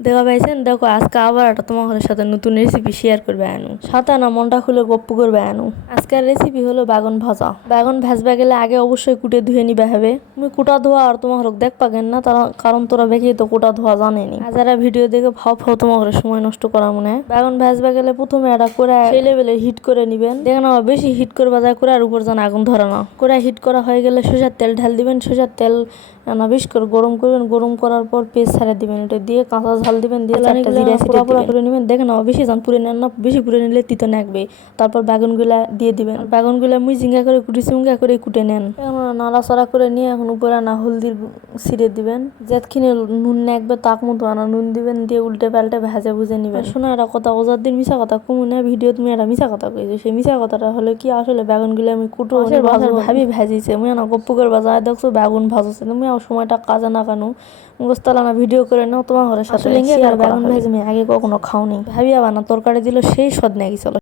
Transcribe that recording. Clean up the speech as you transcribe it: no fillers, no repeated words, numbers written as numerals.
দেখা পাইছেন, দেখো আজকে আবার একটা তোমাদের সাথে নতুন রেসিপি শেয়ার করবে আনু, সাথে না মনটা খুলে গপ্প করবে আনু। আজকের রেসিপি হলো বাগন ভাজা। বাগন ভাজবা গেলে আগে অবশ্যই কুটে ধুয়ে নিবা হবে। তুমি কুটা ধোয়া আর তোমার দেখ পাবেন না তারা, কারণ তোরা দেখি তো কুটা ধোয়া জানেনি। আর যারা ভিডিও দেখে ভাও ভাও তোমার সময় নষ্ট করা মনে হয়। বাগন ভাজবা গেলে প্রথমে এটা করে সেই লেভেলে হিট করে নিবেন। দেখেন আবার বেশি হিট করবা যায় করে আর উপর যেন আগুন ধরে না। করে হিট করা হয়ে গেলে সরষের তেল ঢাল দিবেন। সরষের তেল না বেশ করে গরম করবেন। গরম করার পর পেস্ট ছাড়া দিবেন। এটা দিয়ে কাঁচা ঝাল দিবেন, দিয়ে চারটা জিরা পুরা করে নেবেন। দেখেন বেশি ঝাল পুড়ে নেন না, বেশি পুড়ে নিলে তিতো লাগবে। তারপর বাগুনগুলা দিয়ে দিবেন। বাগুনগুলা মুই জিঙ্গা করে মুঙ্গা করে কুটে নেন। এখন নাড়াচাড়া করে নিয়ে এখন উপরে না হলদির ছিঁড়ে দিবেন। যেতখিনি নুন লাগবে তাক মতো আনা নুন দিবেন, দিয়ে উল্টে পাল্টে ভাজা ভুজে নিবেন। শোনা একটা কথা, ওজার দিন মিশা কথা কমু ভিডিও তুমি একটা মিশা কথা কইছো। সেই মিশা কথাটা হলো কি, আসলে বাগুনগুলো আমি কুটো ভাবি ভাজিছে। মুই না গপ্প করে বাজায় দেখছো বাগুন ভাজছে, তুমি সময়টা কাজে না কেন গোস্তালা না ভিডিও করে নাও তোমার ঘরের সাথে। বাগুন ভেজে আমি আগে কখনো খাওনি, ভাবি আবার না তরকারি দিল সেই স্বাদ নাকি চলো।